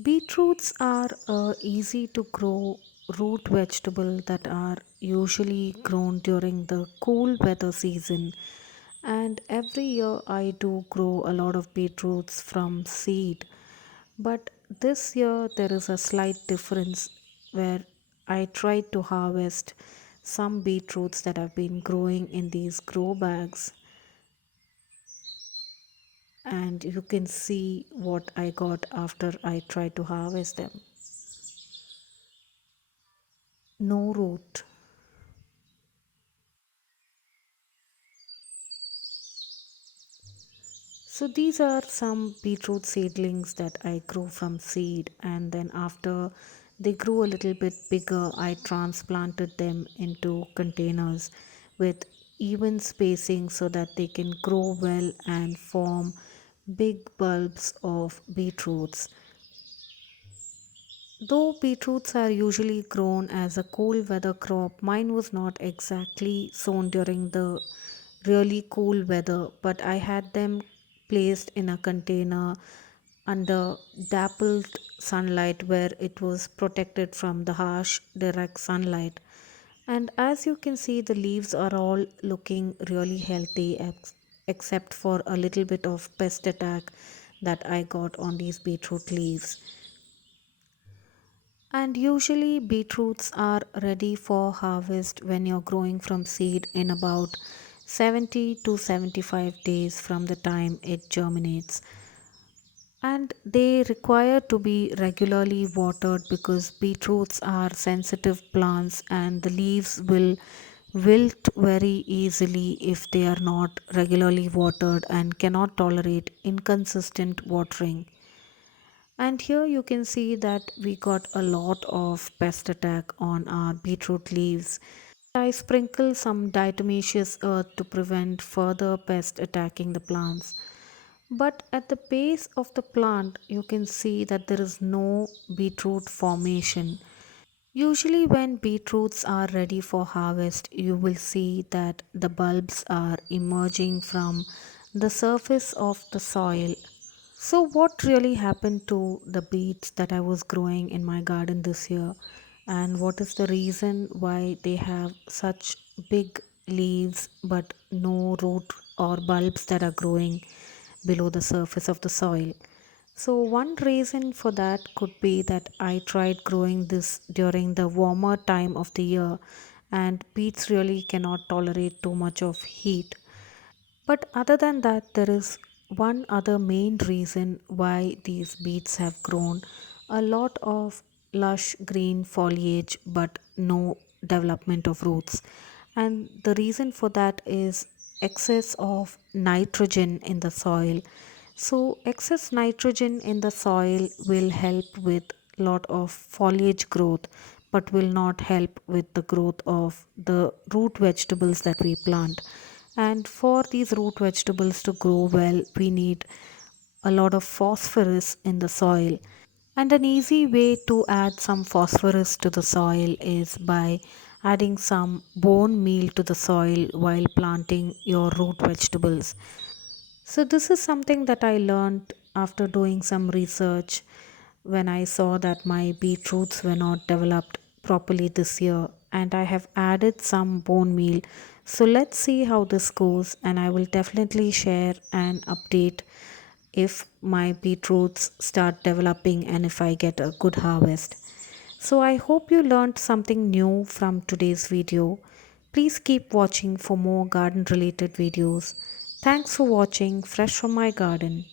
Beetroots are easy to grow root vegetable that are usually grown during the cool weather season, and every year I do grow a lot of beetroots from seed. But this year there is a slight difference where I tried to harvest some beetroots that have been growing in these grow bags, and you can see what I got after I tried to harvest them. No root. So these are some beetroot seedlings that I grew from seed, and then after they grew a little bit bigger, I transplanted them into containers with even spacing so that they can grow well and form big bulbs of beetroots. Though beetroots are usually grown as a cool weather crop, mine was not exactly sown during the really cool weather, but I had them placed in a container under dappled sunlight where it was protected from the harsh direct sunlight. And as you can see, the leaves are all looking really healthy except for a little bit of pest attack that I got on these beetroot leaves. And usually, beetroots are ready for harvest when you're growing from seed in about 70 to 75 days from the time it germinates. And they require to be regularly watered because beetroots are sensitive plants and the leaves will wilt very easily if they are not regularly watered and cannot tolerate inconsistent watering. And here you can see that we got a lot of pest attack on our beetroot leaves. I sprinkle some diatomaceous earth to prevent further pest attacking the plants. But at the base of the plant, you can see that there is no beetroot formation. Usually, when beetroots are ready for harvest, you will see that the bulbs are emerging from the surface of the soil. So, what really happened to the beets that I was growing in my garden this year, and what is the reason why they have such big leaves but no root or bulbs that are growing below the surface of the soil? So, one reason for that could be that I tried growing this during the warmer time of the year, and beets really cannot tolerate too much of heat. But other than that, there is one other main reason why these beets have grown a lot of lush green foliage but no development of roots. And the reason for that is excess of nitrogen in the soil. So, excess nitrogen in the soil will help with lot of foliage growth but will not help with the growth of the root vegetables that we plant. And for these root vegetables to grow well, we need a lot of phosphorus in the soil. And an easy way to add some phosphorus to the soil is by adding some bone meal to the soil while planting your root vegetables. So, this is something that I learned after doing some research when I saw that my beetroots were not developed properly this year, and I have added some bone meal. So, let's see how this goes, and I will definitely share an update if my beetroots start developing and if I get a good harvest. So, I hope you learned something new from today's video. Please keep watching for more garden related videos. Thanks for watching Fresh from My Garden.